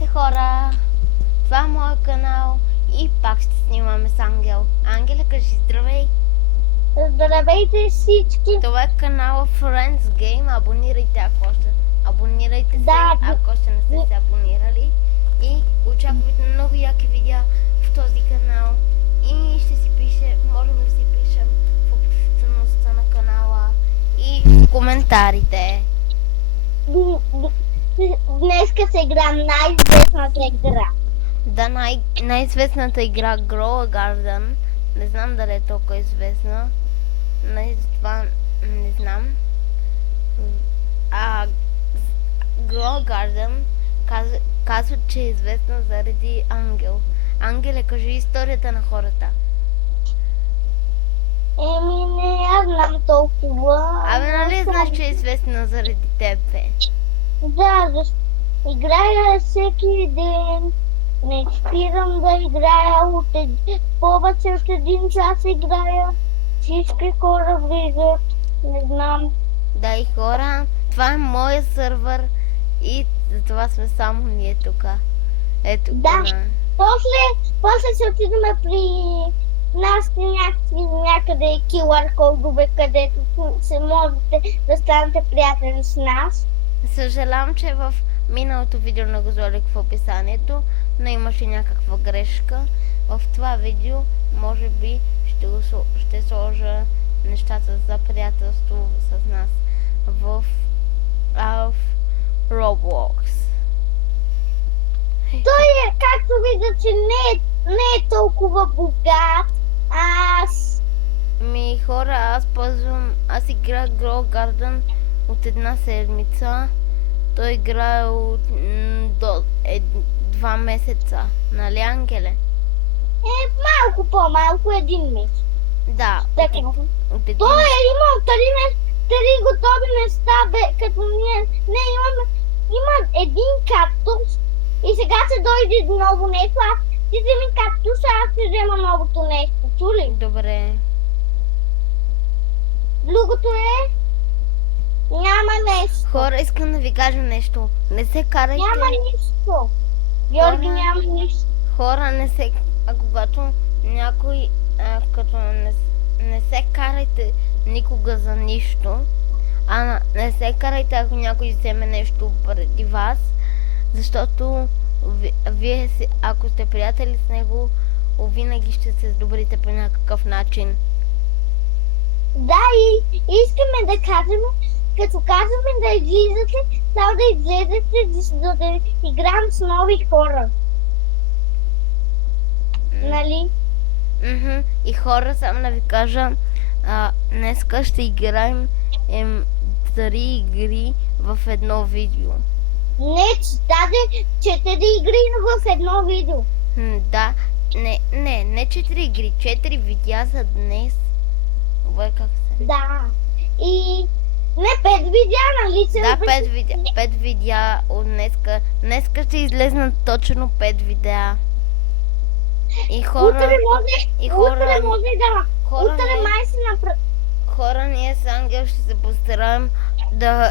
Здравейте, хора! Това е моят канал и пак ще снимаме с Ангел. Ангеле, кажи здравей! Здравейте всички! Това е канала Friends Game. Абонирайте се, Да, ако още не сте се абонирали. И очаквайте много яки видеа в този канал. И ще си пише, можем да си пишем в обществеността на канала и в коментарите. Днеска се игра най-известната игра. Да, най-известната игра Grow a Garden. Не знам дали е толкова известна. Това не знам. Grow a Garden казва, че е известна заради Ангел. Ангеле, кажи историята на хората. Не, аз знам толкова. Нали знаеш, че е известна заради теб, бе? Да, играя всеки ден. Не спирам да играя. Повече от един час играя. Всички хора влизат. Не знам. Да, и хора, това е моя сървър и затова сме само ние тук. Ето. Да. После ще отидем при нас някъде QR кодове, където се можете да станете приятели с нас. Съжалявам, че в миналото видео не го сложих в описанието, но имаше някаква грешка. В това видео може би ще сложа нещата за приятелство с нас в Roblox. Той е, както вижда, че не е толкова богат. Хора, аз играя Grow Garden от една седмица. Той играе от 2 месеца. Нали, Ангеле? Малко по-малко, един месец. Да. Той е имал 3 готови места, като ние. Не, има един кактус и сега се дойде ново нещо. Ти вземи кактуса, аз ще взема новото нещо. Чули? Добре. Другото е... Няма нещо. Хора, искам да ви кажа нещо. Не се карайте... Няма нищо. Георги, няма нищо. Хора, не се... когато някой... като не се карайте никога за нищо. Не се карайте, ако някой вземе нещо преди вас. Защото вие си, ако сте приятели с него, винаги ще се сдобрите по някакъв начин. Да, и искаме да кажем, като казваме да излизате, трябва да излезете, за да играем с нови хора. Нали? И хора, само да ви кажа, днеска ще играем 3 игри в едно видео. Не, даже 4 игри в едно видео. Да, не 4 игри, 4 видеа за днес. Да, и не 5 видеа, нали? Да, 5 видеа от днеска. Днеска ще излезнат точно 5 видеа. И хора... Утре май се направи. Хора, ние с Ангел ще се постараем да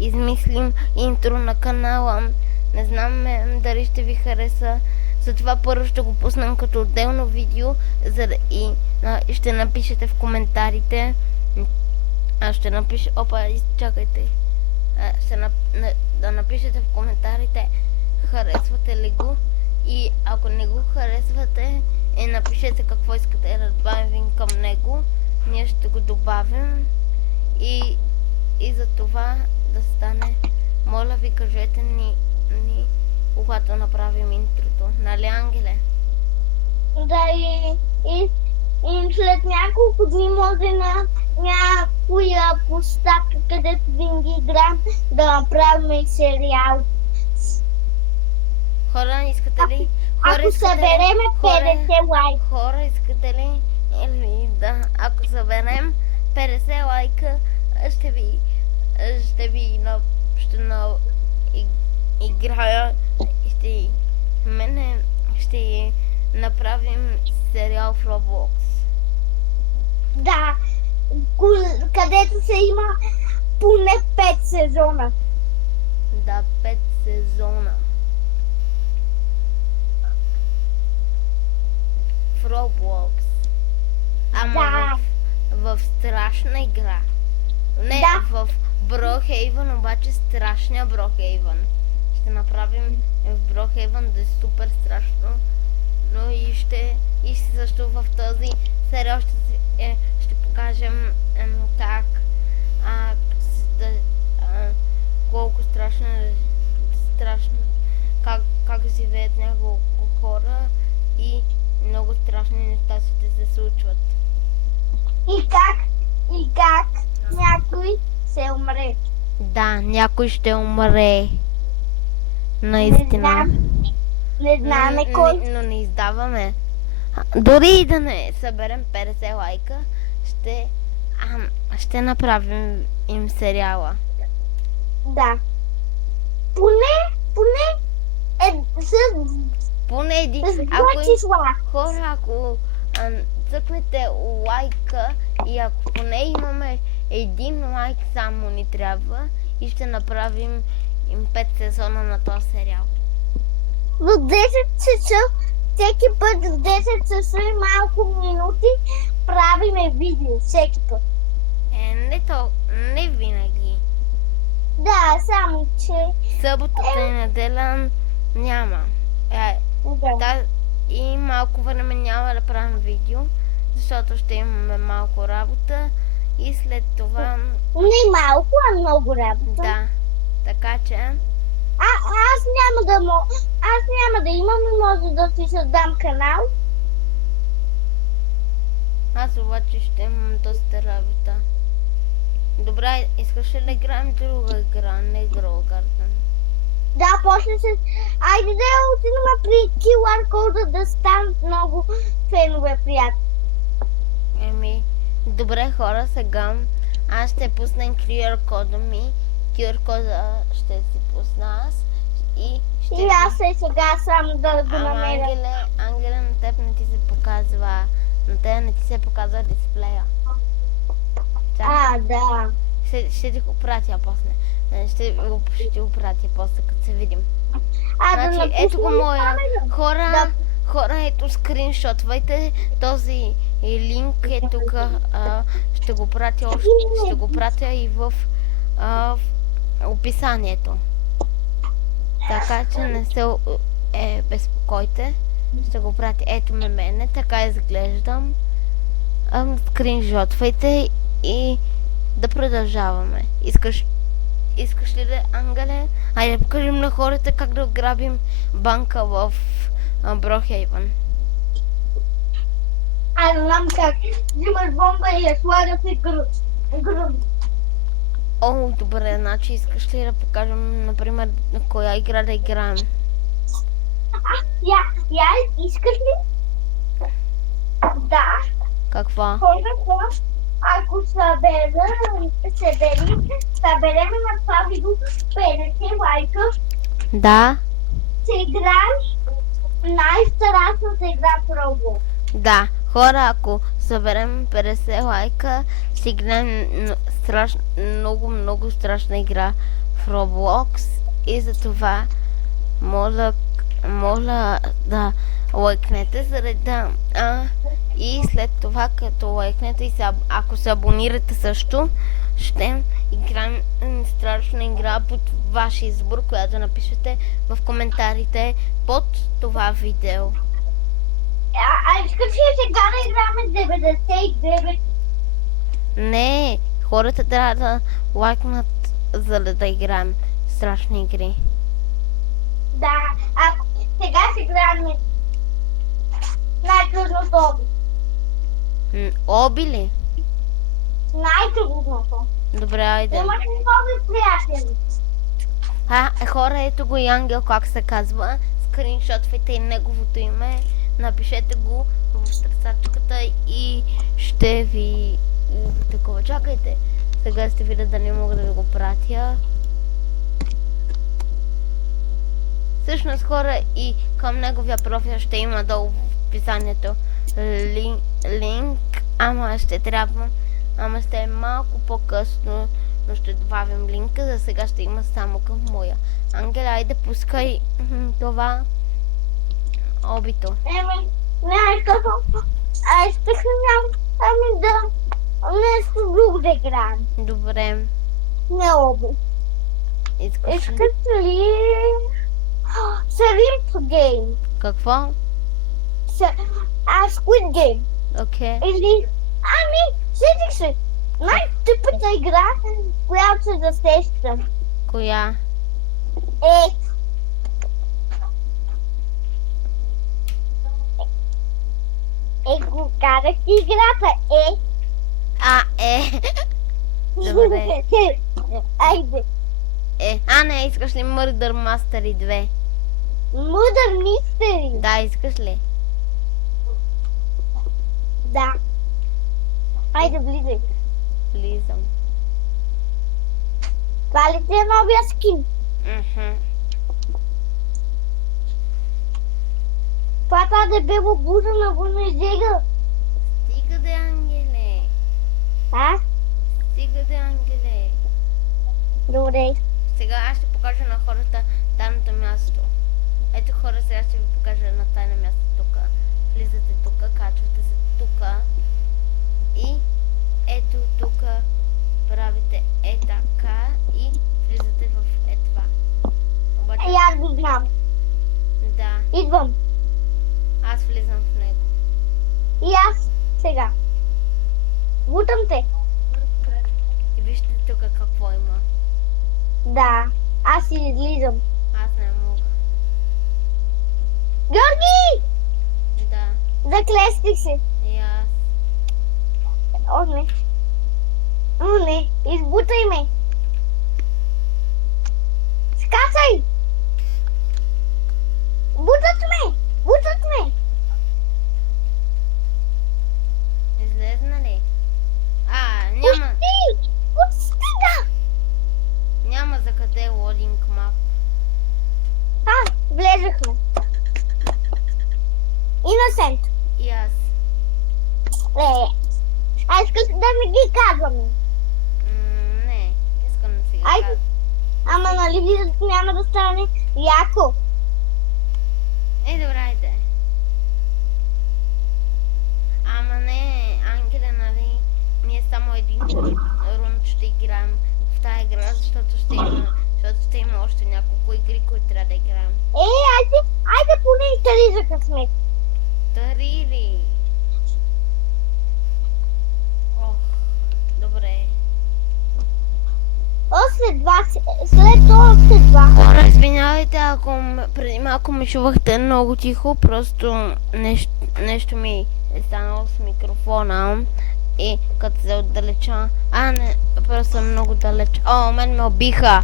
измислим интро на канала. Не знам дали ще ви хареса. Затова първо ще го пуснем като отделно видео и ще напишете в коментарите. Ще напиша... чакайте. Да напишете в коментарите харесвате ли го. И ако не го харесвате, напишете какво искате да добавим към него. Ние ще го добавим. И за това да стане, моля ви, кажете ни когато направим интрото. Нали, Ангеле? Да, и след няколко дни може на някоя площадка, където винаги играем, да направим и сериал. Хора, искате ли? Ако събереме 50 лайка. Хора, искате ли? Ако съберем 50 лайка, ще играя. Ще направим сериал в Roblox. Да, където се има поне 5 сезона. Да, 5 сезона. страшна игра. Не, Да. в Брохейвън, обаче страшния Брохейвън. Ще направим в Брохейвън да е супер страшно. Но и също в този сериал ще покажем как колко страшно как живеят няколко хора и много страшни неща ще се случват. И как някой се умре. Да, някой ще умре. Наистина. Не знаме кой. Но не издаваме. Дори и да не съберем 50 лайка, ще направим им сериала. Да. Поне Поне един. с два числа. Хора, ако цъкнете лайка и ако поне имаме един лайк само ни трябва и ще направим им 5 сезона на този сериал. В 10 часа, всеки път в 10 часа и малко минути правиме видео. Всеки път. Не винаги. Да, само че... Съботата и неделя няма. Да. И малко време няма да правим видео, защото ще имаме малко работа и след това... Не малко, а много работа. Да, така че... Аз няма да имам и може да си създам канал. Аз обаче ще имам доста работа. Добре, искаш ли да играем друга игра, не Grow Garden? Да, после се... Айде да отидем при QR кода да станат много фенове приятели. Добре хора, сега аз ще пусна QR кода ми. QR кода ще си пусна аз и ще... И аз сега само да го намеря. Ангеле, на теб не ти се показва... На теб не ти се показва дисплея. Да. Ще ти го пратя после. Ще го пратя после, като се видим. Да ето го моя. Да. Хора, ето скриншотвайте този линк е тук. Ще го пратя и в описанието. Така че не се безпокойте. Ще го пратя. Ето мене, така изглеждам. Скриншотвайте и да продължаваме. Искаш ли да, Ангеле? Айде да покажем на хората как да ограбим банка в Брохейвън. Аз не знам как. Взимаш бомба и я слагаш и груб. О, добре, значи искаш ли да покажем, например, на коя игра да играем? Я искаш ли? Да. Каква? Ако съберем на това видео 50 лайка, Да. се играеш най-страшната игра в Roblox. Да, хора, ако съберем 50 лайка, ще играем много страшна игра в Roblox и за това моля да лайкнете, заради да... И след това, като лайкнете и ако се абонирате също, ще играем страшна игра под ваш избор, която напишете в коментарите под това видео. Искаш ли сега да играме 99? Не, хората трябва да лайкнат, за да играем страшни игри. Да, сега ще играем най-трудното оби. Оби ли? Най-трудното. Добре, айде. Имаш ли нови приятели? Хора, ето го и Ангел, как се казва. Скриншотвайте и неговото име. Напишете го в търсачката и ще ви... Такова, чакайте. Сега ще видя да не мога да ви го пратя. Всъщност, хора, и към неговия профил ще има долу в описанието линк, ама ще е малко по-късно, но ще добавим линка, за сега ще има само към моя. Ангел, айде пускай това обито. Не, защото исках да Нещо друго да играем. Добре. Не обо. Искаш ли? Искате ли... Shrimp Game. Какво? Squid Game. Окей. Или... Ами, сетих се. Най-тъпата игра, която се засещам. Коя? Го казах играта. Добре. Айде. Не, искаш ли Murder Mystery 2? Murder Mystery. Да, искаш ли? Да. Айде, влизай. Влизам. Това ли ти е новия скин? Това трябва да е бело буза на вънна изега. Стига де, ангеле. Стига де, ангеле. Добре. Сега аз ще покажа на хората тайното място. Ето хора, сега ще ви покажа на тайно място тук. Влизате тук, качвате се тук. И ето тук правите така и влизате в това. Обаче, Аз го знам. да, Идвам. аз влизам в него. И аз сега. Бутам те. И вижте тук какво има. Да. Аз си излизам. Аз не мога. Георги! Да, Заклестих се. и аз. О, не. О, не. Избутай ме. Скачай! Бутат ме! Бутат ме! Излезна ли? Няма. Пусти! Пусти да! Няма за къде лодинг мап. Влезахме. Иносент. И аз. А искаш да ми ги казваме? Не, искам да си ги Айде. кажа. Ама нали виждат няма да стане яко? Добре, айде. Ама не, Ангеле, нали, ние само един рунд ще играем в тази игра, защото ще има още няколко игри, които трябва да играем. Айде поне и тари за късмет. Тарири! Ох, добре. След това още два. Хора, извинявайте, ако преди малко ме чувахте много тихо, просто нещо ми е станало с микрофона и като се отдалеча. Не, просто съм много далеч. Мен ме убиха.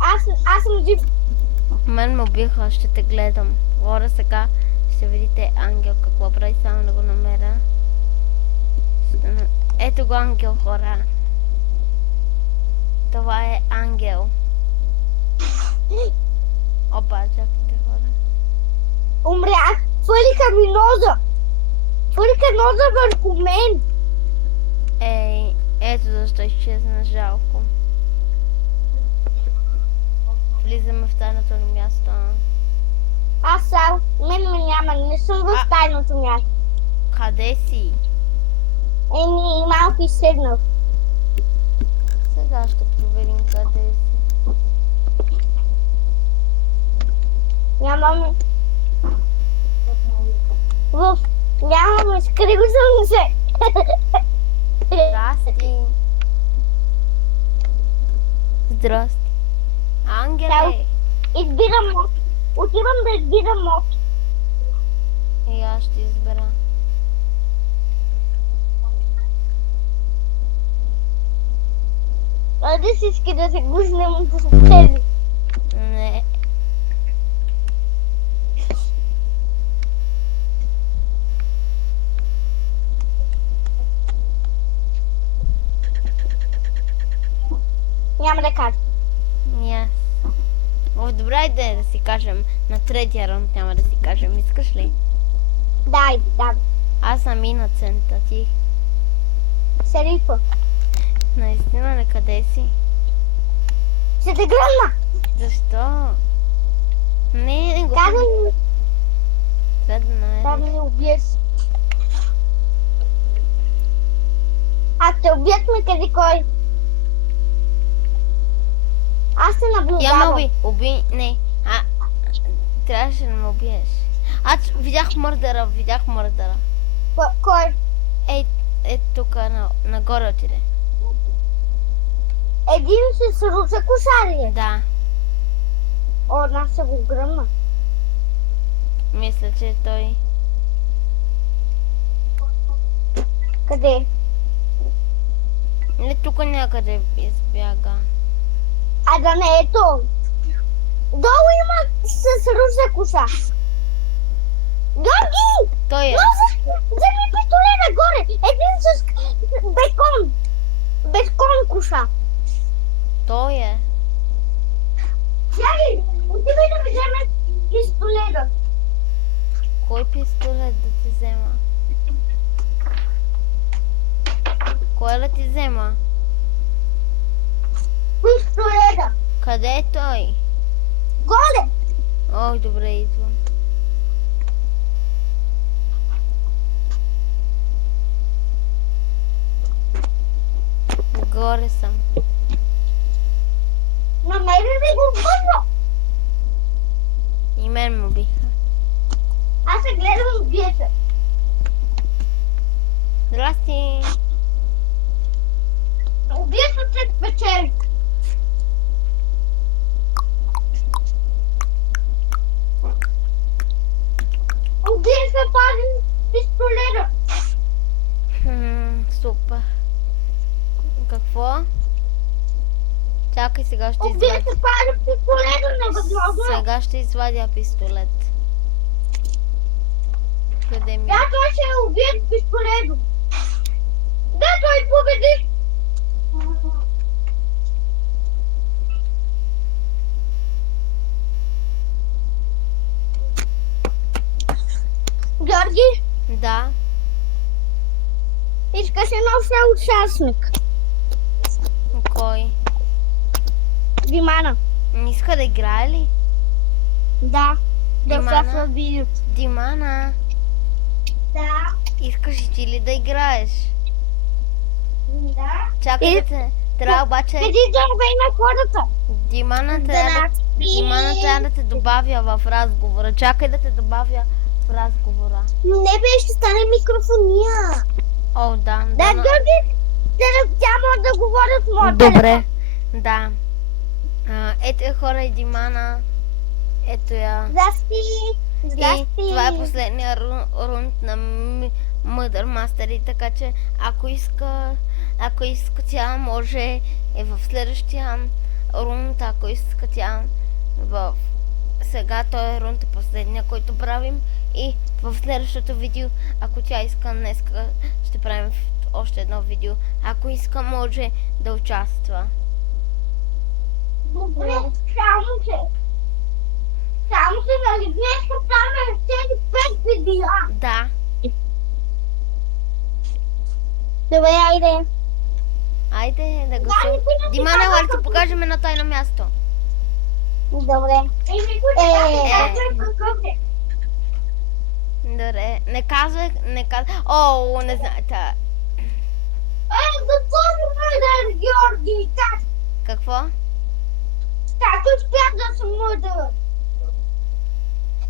Аз съм жив. Мен ме убиха, ще те гледам. Хора, сега ще видите Ангел какво прави, само да го намеря. Ето го Ангел, хора. Това е Ангел. Опа, чакайте, хора. Умрях. Фърлиха ми ноза. Фърлиха ноза върху мен. Ето защо изчезна, жалко. Влизаме в тайното място. Аз сам. Мен ме няма. Не съм в тайното място. Къде си? Малко изседнах. Сега ще проверим къде си. Нямаме. Нямаме. Скрил съм се. Здрасти. Здрасти. Ангеле. Избирам мод. Отивам да избирам мод. И аз ще избера. Да всички да се гуснем да се цели. Не. Няма да кажа. Yes. Добре, идея да си кажем. На третия раунд няма да си кажем. Искаш ли? Да. Аз съм Иноцента, ти. Шерифа. Наистина, на къде си? Ще те гръмна. Защо? Не го... Казвам ми. Трябва да Да намериш. ме убиеш. А те убият ме къде кой? Аз те Я ме наблюдавам. уби, не. Трябваше да ме убиеш. Аз видях мърдъра. Кой? Ей, тук нагоре отиде. Един с руса коса ли е? Да, О, нас се го гръмна. мисля, че той... Къде? Не, тук някъде избяга. А да не е то. Долу има с руса коса. Георги! Той е. Вземи пистолета горе! Един с бекон! Бекон коса. Той е. Чакай, отивай да ми вземе пистолета. Кой пистолет да ти взема? Кой да ти взема? Пистолета. Къде е той? Горе! Ох, добре, идвам. Горе съм. Намери ли го бързо? И мен ме убиха. Аз се гледам убиеца. Здрасти. Убиеца се печели. Убиеца пази пистолета. Супер. Какво? Чакай, сега ще извадя. Убиеца пази пистолета, невъзможно. Сега ще извадя пистолет. Къде ми? Да, той ще е убият с пистолета. Да, той победи. Георги, Да. искаш нов участник. Кой? Димана. Не иска да играе ли? Да. Да Димана? участва в видеото. Димана, Да. искаш и ти ли да играеш? Да. Чакай И- да те... Трябва обаче... Преди да на хората. Димана трябва да те добавя в разговора. Чакай да те добавя в разговора. Не бе, ще стане микрофония. О, да. Да, Георги, тя може да говори с моята. Добре. Да. Ето е хора и Димана. Ето я. Здрасти. И Здрасти. това е последния рунд на Murder Master, така че ако иска тя може в следващия рунд, ако иска тя сега този рунд е последния, който правим, и в следващото видео, ако тя иска, днеска ще правим още едно видео. Ако иска, може да участва. Добре, само че нали днес ще правим тези 5 видеа. Да. Добре, айде. Айде да го се... Димана, ела да ти покажем едно тайно място. Добре. Добре, не казвай, О, не знаете. Защо не мърдаш, Георги? Какво? Как успях да се мърдаш?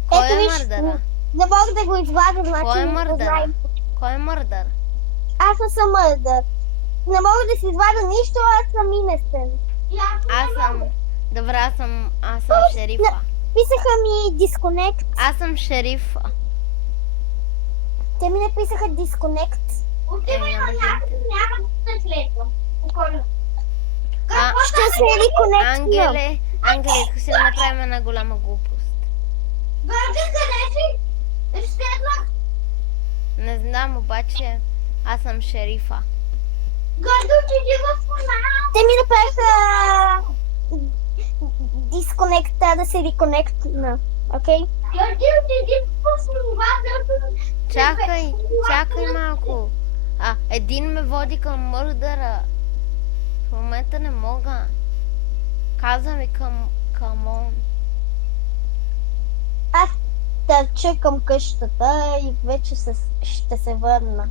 Кой Ето е виж, мърдъра? Не мога да го извадя, значи Кой е не мърдъра? знаем. Кой е мърдър? Аз не съм мърдър. Не мога да си извадя нищо, аз съм инестен. Аз съм... Добре, аз съм шерифа. Писаха ми дисконект. Аз съм шерифа. Те ми написаха дисконект. Отивай на някъде, няма да се следвам. Спокойно. А, Ще се реконектирам. Ангеле, искаш ли да направим една голяма глупост? Гърди, къде си? Изследвах. Не знам, обаче аз съм шерифа. Гърди, отиди в фона. Те ми направиха дисконекта да се реконектна. Окей? Гърди, отиди в фона. Чакай малко. Един ме води към мърдъра. В момента не мога. Каза ми към он. Аз търча към къщата и вече ще се върна.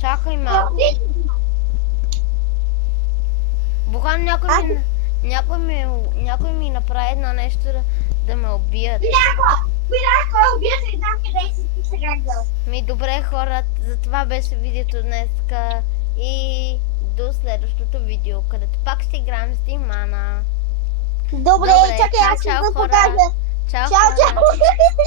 Чакай малко. Бухан, някой ми направи едно нещо да ме убият. Видях кой убия се и знам къде си ти сега гледа. Добре хора, за това беше видеото днеска и до следващото видео, където пак ще играем с Димана. Добре, чакай, аз ще чао, го хора. покажа. Чао, Чао, хора. чао.